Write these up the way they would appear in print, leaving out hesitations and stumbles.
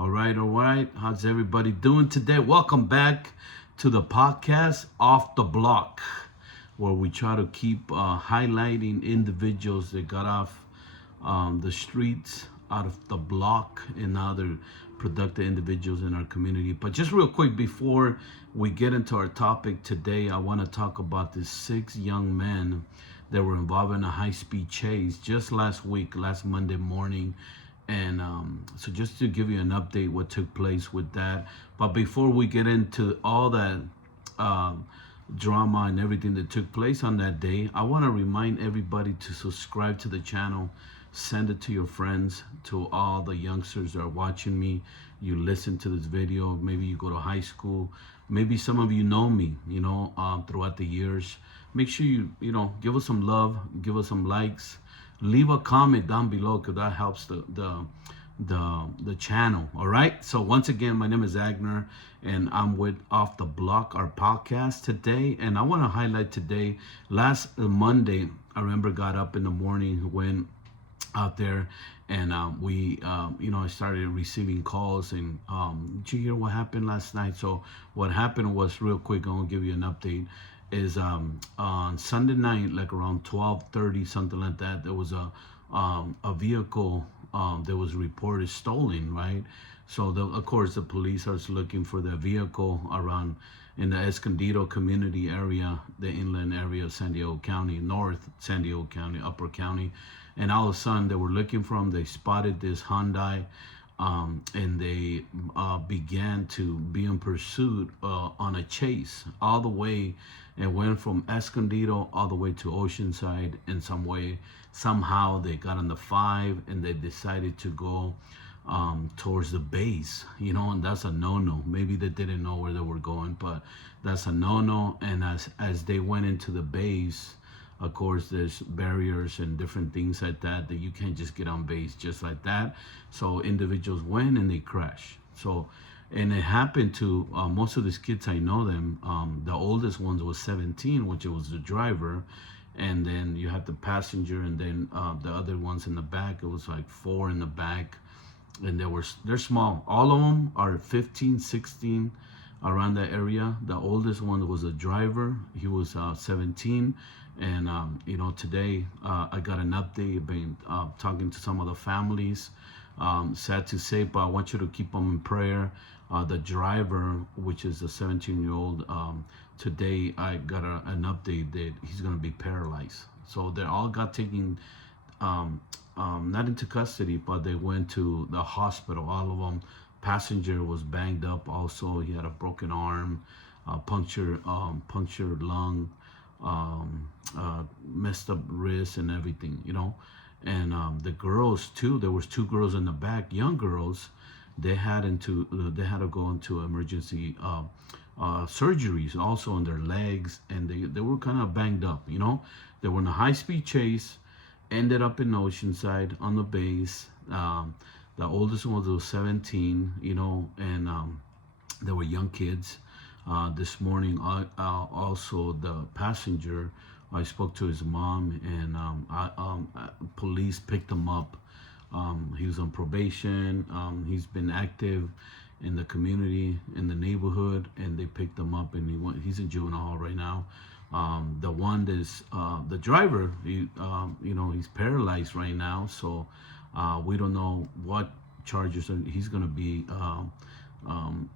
All right. How's everybody doing today? Welcome back to the podcast Off the Block, where we try to keep highlighting individuals that got off the streets, out of the block, and other productive individuals in our community. But just real quick before we get into our topic today, I want to talk about these six young men that were involved in a high-speed chase just last week, last Monday morning. And so just to give you an update what took place with that. But before we get into all that drama and everything that took place on that day, I want to remind everybody to subscribe to the channel, send it to your friends, to all the youngsters that are watching me. You listen to this video, maybe you go to high school, maybe some of you know me, throughout the years. Make sure you give us some love, give us some likes, leave a comment down below because that helps the channel. All right, so once again, my name is Agner and I'm with Off the Block, our podcast today. And I want to highlight today, last Monday, I remember got up in the morning, went out there, and I started receiving calls and did you hear what happened last night? So what happened was, real quick, I'm gonna give you an update, is on Sunday night, like around 12:30, something like that, there was a vehicle that was reported stolen, right? So of course the police are looking for the vehicle around in the Escondido community area, the inland area of San Diego County, North San Diego County, Upper County. And all of a sudden they were looking for them. They spotted this Hyundai, and they began to be in pursuit on a chase all the way, and went from Escondido all the way to Oceanside. In some way, somehow they got on the 5 and they decided to go towards the base, and that's a no-no. Maybe they didn't know where they were going, but that's a no-no. And as they went into the base, of course, there's barriers and different things like that you can't just get on base just like that. So individuals went and they crashed. So, and it happened to most of these kids. I know them. The oldest ones was 17, which was the driver, and then you had the passenger, and then the other ones in the back. It was like 4 in the back, and they're small. All of them are 15, 16, around that area. The oldest one was a driver. He was 17. And today I got an update. Been talking to some of the families. Sad to say, but I want you to keep them in prayer. The driver, which is a 17-year-old, today I got an update that he's going to be paralyzed. So they all got taken, not into custody, but they went to the hospital. All of them. Passenger was banged up. Also, he had a broken arm, punctured lung, messed up wrist and everything, and the girls too. There was 2 girls in the back, young girls. They had to go into emergency surgeries also on their legs, and they were kind of banged up. They were in a high-speed chase, ended up in Oceanside on the base. The oldest one was 17, and they were young kids. This morning, also the passenger, I spoke to his mom, and police picked him up. He was on probation. He's been active in the community, in the neighborhood, and they picked him up, and he's in juvenile hall right now. The one that's the driver, he's paralyzed right now, so we don't know what charges he's going to be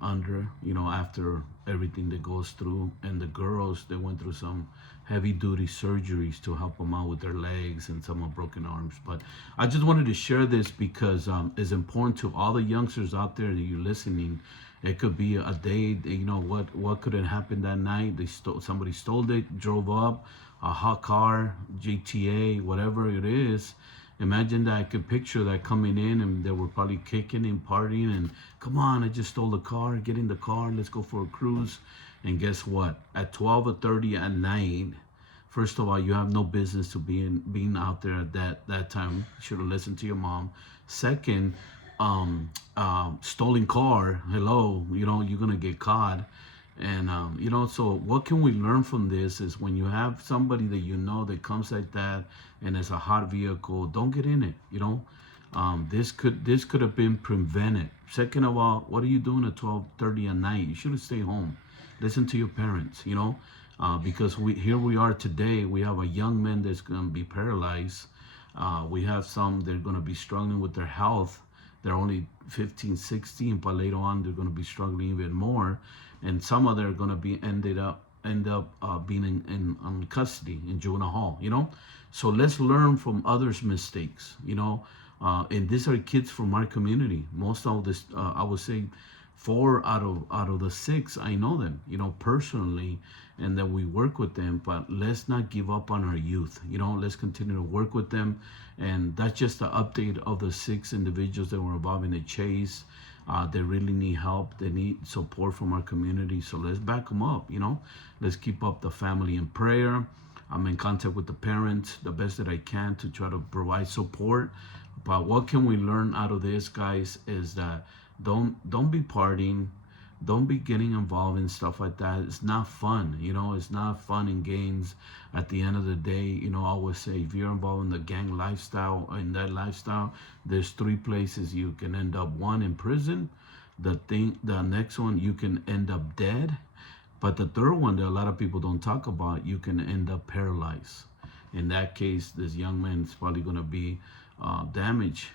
under, after everything that goes through. And the girls, they went through some heavy duty surgeries to help them out with their legs and some of broken arms. But I just wanted to share this because it's important to all the youngsters out there that you're listening. It could be a day, what could have happened that night? Somebody stole it, drove up, a hot car, GTA, whatever it is. Imagine that. I could picture that coming in, and they were probably kicking and partying and, come on, I just stole the car, get in the car, let's go for a cruise. And guess what? At 12:30 at night, first of all, you have no business to being out there at that time. You should have listened to your mom. Second, stolen car, hello, you're gonna get caught. And so what can we learn from this is, when you have somebody that that comes like that and it's a hot vehicle, don't get in it. This could have been prevented. Second of all, what are you doing at 12:30 at night? You should have stayed home. Listen to your parents, because we are today. We have a young man that's going to be paralyzed. We have some that are going to be struggling with their health. They're only 15, 16, but later on they're going to be struggling even more. And some of them are going to be end up being in custody in juvenile hall. So let's learn from others' mistakes. And these are kids from our community. Most of this, I would say, 4 out of the 6, I know them, personally, and that we work with them. But let's not give up on our youth. Let's continue to work with them. And that's just the update of the 6 individuals that were involved in the chase. They really need help. They need support from our community. So let's back them up. Let's keep up the family in prayer. I'm in contact with the parents the best that I can to try to provide support. But what can we learn out of this, guys, is that don't be partying, don't be getting involved in stuff like that. It's not fun. It's not fun in games. At the end of the day, I always say, if you're involved in the gang lifestyle, in that lifestyle, there's 3 places you can end up. One, in prison. The next one, you can end up dead. But the third one that a lot of people don't talk about, you can end up paralyzed. In that case, this young man is probably going to be damaged,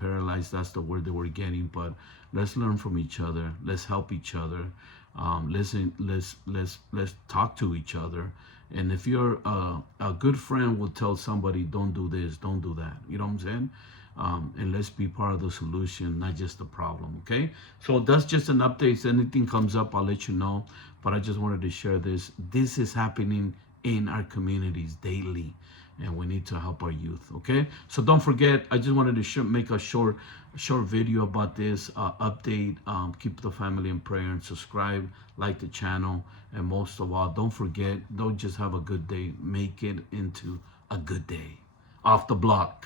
paralyzed. That's the word that we're getting. But let's learn from each other. Let's help each other. Let's talk to each other. And if you're a good friend, will tell somebody, don't do this, don't do that. You know what I'm saying? And let's be part of the solution, not just the problem. Okay, so that's just an update. If anything comes up, I'll let you know. But I just wanted to share this. This is happening in our communities daily, and we need to help our youth. Okay, so don't forget, I just wanted to make a short video about this update. Keep the family in prayer and subscribe, like the channel, and most of all, don't forget, don't just have a good day, make it into a good day. Off the block.